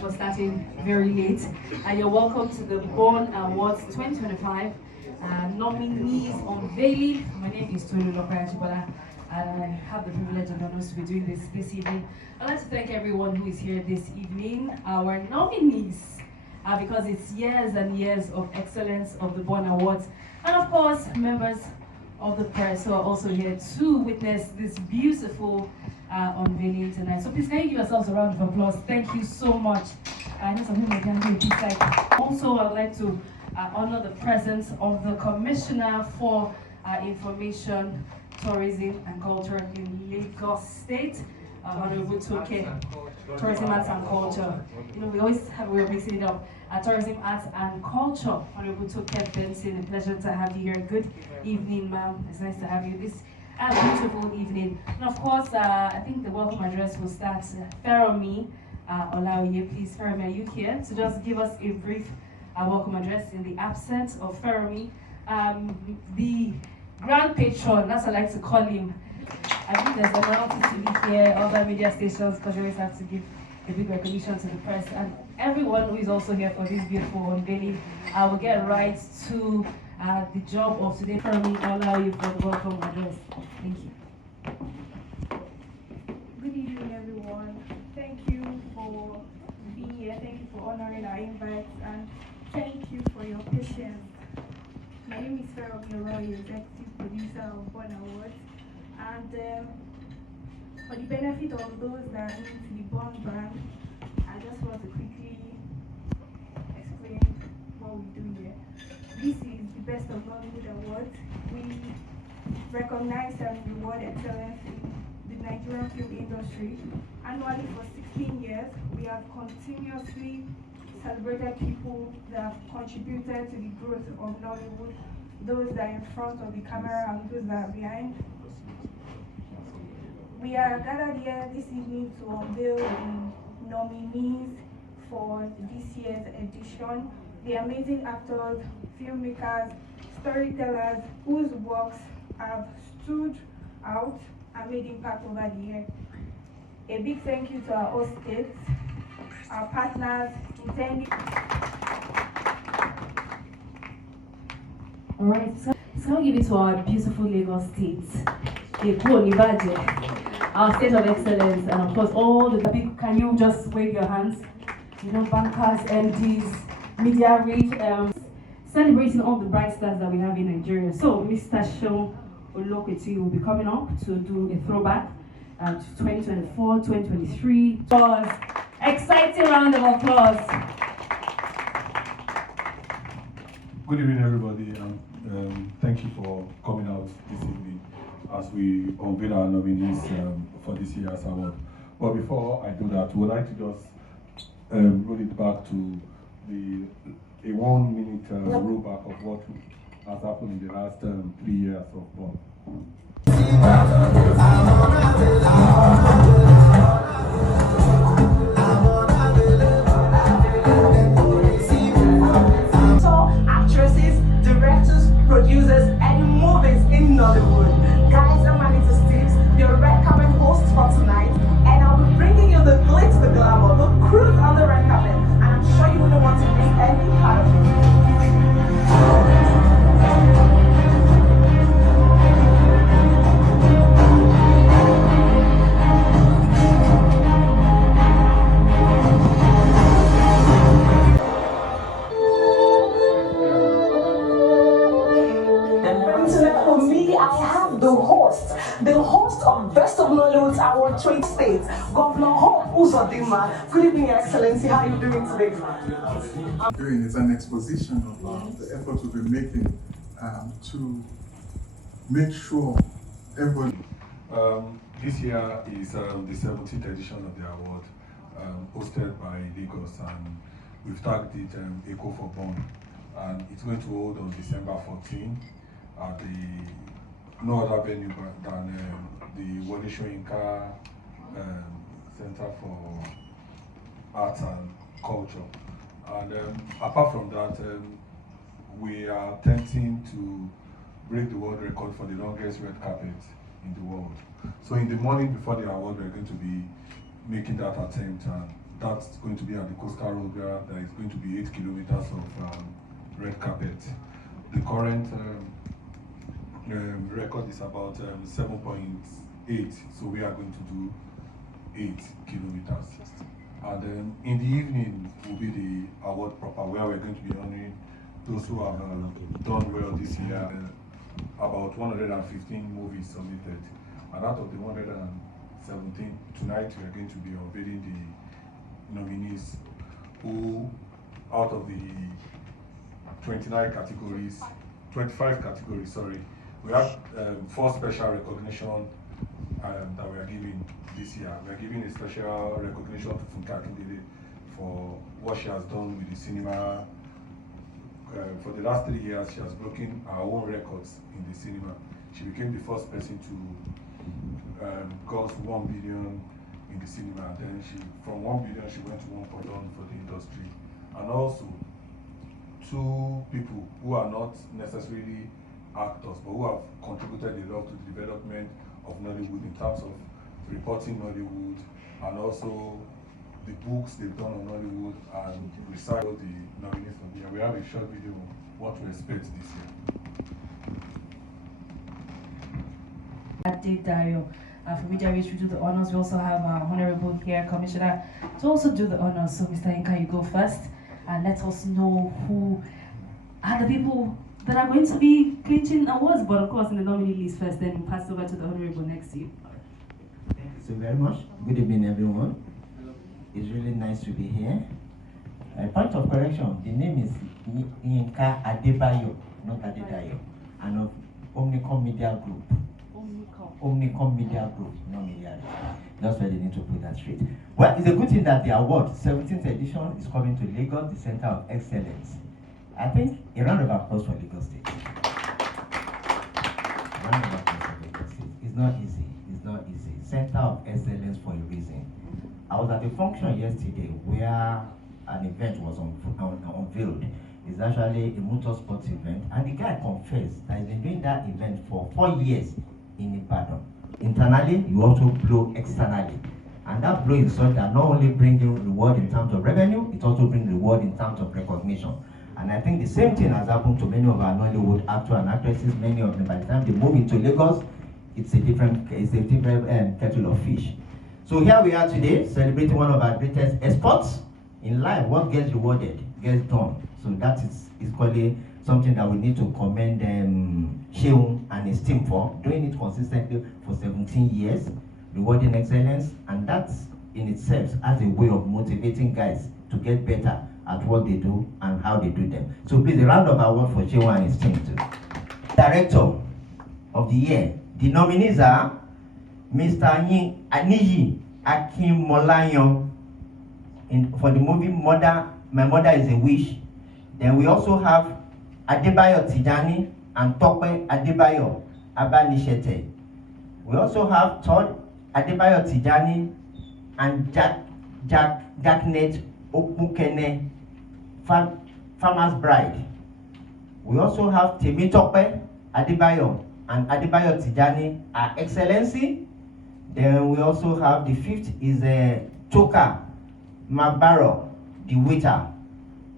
for starting very late. And you're welcome to the Born Awards 2025 nominees unveiling. My name is Tolu Lokayachibola, and I have the privilege and honors to be doing this evening. I'd like to thank everyone who is here this evening, our nominees, because it's years and years of excellence of the Born Awards, and of course, members of the press who are also here to witness this beautiful unveiling tonight. So please can you give yourselves a round of applause? Thank you so much. I know some people can do it like. Also, I'd like to honor the presence of the Commissioner for Information, Tourism and Culture in Lagos State, Honorable Toke. Tourism, Arts and Culture. You know, we're mixing it up. Tourism, Arts and Culture. Honorable Toke Benson, a pleasure to have you here. Good evening, ma'am. It's nice to have you this beautiful evening. And of course, I think the welcome address will start. Feromi Olaoye, please, Feromi, are you here to just give us a brief welcome address in the absence of Feromi, the grand patron, that's what I like to call him. I think there's a royalty to be here, other media stations, because we always have to give a big recognition to the press and everyone who is also here for this beautiful unveiling. I will get right to the job of today. Feromi, I'll allow you for the welcome address. Thank you. Good evening, everyone. Thank you for being here. Thank you for honoring our invite, and thank you for your patience. My name is Feromi Olaoye, executive producer of Born Awards. And for the benefit of those that are new to the Born brand, I just want to quickly explain what we do here. This is the Best of Nollywood Awards. We recognize and reward excellence in the Nigerian film industry. Annually for 16 years, we have continuously celebrated people that have contributed to the growth of Nollywood, those that are in front of the camera and those that are behind. We are gathered here this evening to unveil the nominees for this year's edition. The amazing actors, filmmakers, storytellers whose works have stood out and made impact over the year. A big thank you to our host states, our partners, intended. All right, so I'll give it to our beautiful Lagos State. Our state of excellence, and of course all the big, can you just wave your hands? You know, bankers, MDs, media reach, celebrating all the bright stars that we have in Nigeria. So Mr. Seun Olokweti will be coming up to do a throwback to 2024, 2023. Exciting round of applause. Good evening, everybody. Thank you for coming out this evening as we unveil our nominees for this year's award. But before I do that, we would like to just roll it back to a 1 minute rollback of what has happened in the last 3 years of Born. Actresses, directors, producers, and movies in Nollywood. Guys, I'm Anita Steves, your red carpet host for tonight, and I'll be bringing you the glitz, the glamour, the cruise on the red carpet, and I'm sure you wouldn't want to miss any part of it. The host of Best of Nollywood Award 20 States, Governor Hope Uzodinma. Good evening, Your Excellency. How are you doing today? It's an exposition of the effort we've been making to make sure everybody. This year is the 17th edition of the award, hosted by Lagos, and we've tagged it Echo for Born, and it's going to hold on December 14 at the no other venue than the Wole Soyinka Center for Arts and Culture. And apart from that, we are attempting to break the world record for the longest red carpet in the world. So in the morning before the award, we're going to be making that attempt, and that's going to be at the Coastal Road where there is going to be 8 kilometers of red carpet. The current record is about 7.8, so we are going to do 8 kilometers. And then in the evening will be the award proper, where we're going to be honoring those who have done well this year. About 115 movies submitted, and out of the 117, tonight we are going to be unveiling the nominees, who out of the 25 categories, sorry, we have 4 special recognition that we are giving this year. We are giving a special recognition to Funke Akindele for what she has done with the cinema. For the last 3 years, she has broken her own records in the cinema. She became the first person to cross 1 billion in the cinema. Then from 1 billion, she went to 1 billion for the industry. And also, 2 people who are not necessarily actors, but who have contributed a lot to the development of Nollywood in terms of reporting Nollywood, and also the books they've done on Nollywood, and recite all the nominees from here. We have a short video on what to expect this year. Dayo. For media which we do the honors, we also have our honorable here commissioner to also do the honors. So Mr. Inka, you go first and let us know who are the people that are going to be clinching awards, but of course in the nominee list first, then pass over to the honorable next to you. Thank you so very much. Good evening, everyone. It's really nice to be here. Point of correction, the name is Inka Adebayo, not Adedayo, and of Omnicom Media Group. Omnicom Media Group, not Media. That's why they need to put that straight. Well, it's a good thing that the award, 17th edition, is coming to Lagos, the Center of Excellence. I think a round of applause for Lagos State. A round of applause for Lagos State. It's not easy. It's not easy. Center of Excellence for a reason. I was at a function yesterday where an event was unveiled. It's actually a motorsports event, and the guy confessed that he's been doing that event for 4 years in Ibadan. Internally, you also blow externally. And that blow is such that not only brings you reward in terms of revenue, it also brings reward in terms of recognition. And I think the same thing has happened to many of our Nollywood actors and actresses. Many of them, by the time they move into Lagos, it's a different kettle of fish. So here we are today, celebrating one of our greatest exports. In life, what gets rewarded gets done. So that is equally something that we need to commend Sheung and his team for, doing it consistently for 17 years, rewarding excellence, and that in itself as a way of motivating guys to get better at what they do and how they do them. So please, a round of applause for Sheung and his team too. Director of the year. The nominees are Mr. Aniji Akimolayan for the movie My Mother is a Wish. Then we also have Adebayo Tijani and Tope Adebayo Abanishete. We also have Todd Adebayo Tijani and Jacknet Opukene, Farmer's Bride. We also have Temitope Adebayo and Adebayo Tijani, Our Excellency. Then we also have the 5th is Choka Mabaro, the waiter.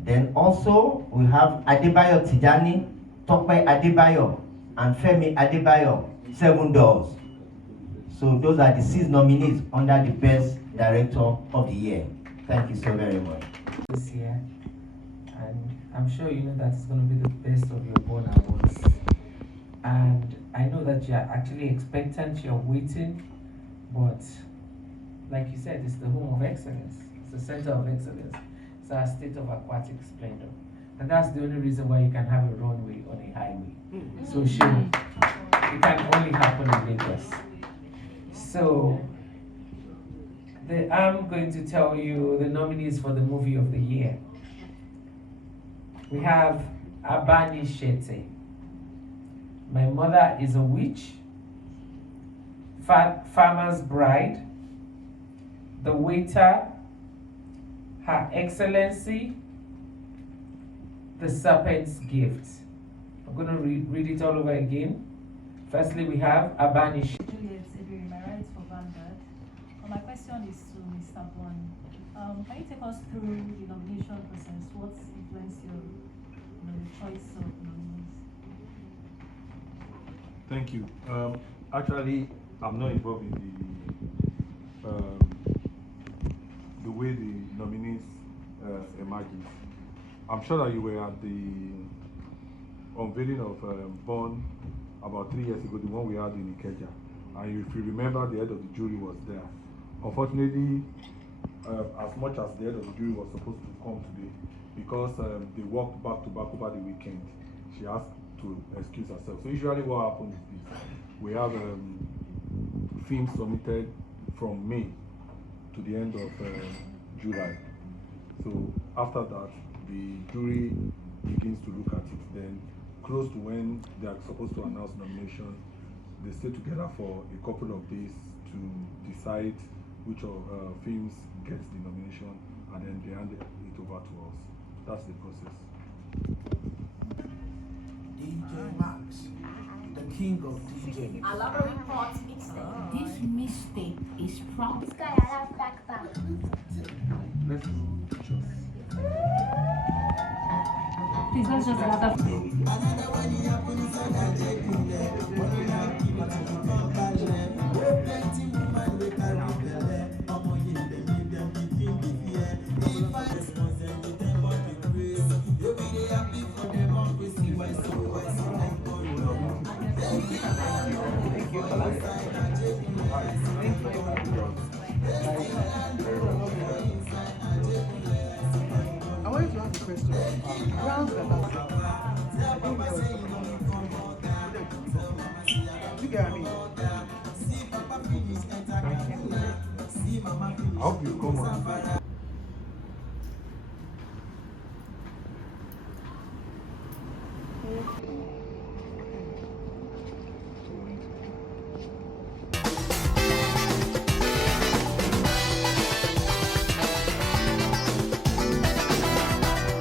Then also we have Adebayo Tijani, Tope Adebayo, and Femi Adebayo, 7 doors. So those are the 6 nominees under the Best Director of the Year. Thank you so very much. This year, and I'm sure you know that it's going to be the best of your born awards. And I know that you're actually expectant, you're waiting, but like you said, it's the home of excellence. It's the center of excellence. It's our state of aquatic splendor. And that's the only reason why you can have a runway on a highway. So sure, it can only happen in Lagos. So I'm going to tell you the nominees for the movie of the year. We have Abani Shete, My Mother is a Witch, Farmer's Bride, The Waiter, Her Excellency, The Serpent's Gift. I'm going to read it all over again. Firstly, we have Abani Shete. Juliet Ibiri, my right for Vanguard. My question is to Mr. Bon. Can you take us through the nomination process? What's influenced your choice of nominees? Thank you. Actually, I'm not involved in the way the nominees emerges. I'm sure that you were at the unveiling of Bond about 3 years ago, the one we had in Ikeja. And if you remember, the head of the jury was there. Unfortunately, as much as the head of the jury was supposed to come today, because they worked back to back over the weekend, she asked to excuse herself. So usually what happens is this: we have films submitted from May to the end of July. So after that, the jury begins to look at it. Then close to when they are supposed to announce nomination, they stay together for a couple of days to decide which of films gets the nomination, and then they hand it over to us. That's the process. DJ Max, the king of DJ. Elaborate report. This mistake is from This guy I have backpack. Please, let's just gather. I wanted to ask a question. Round about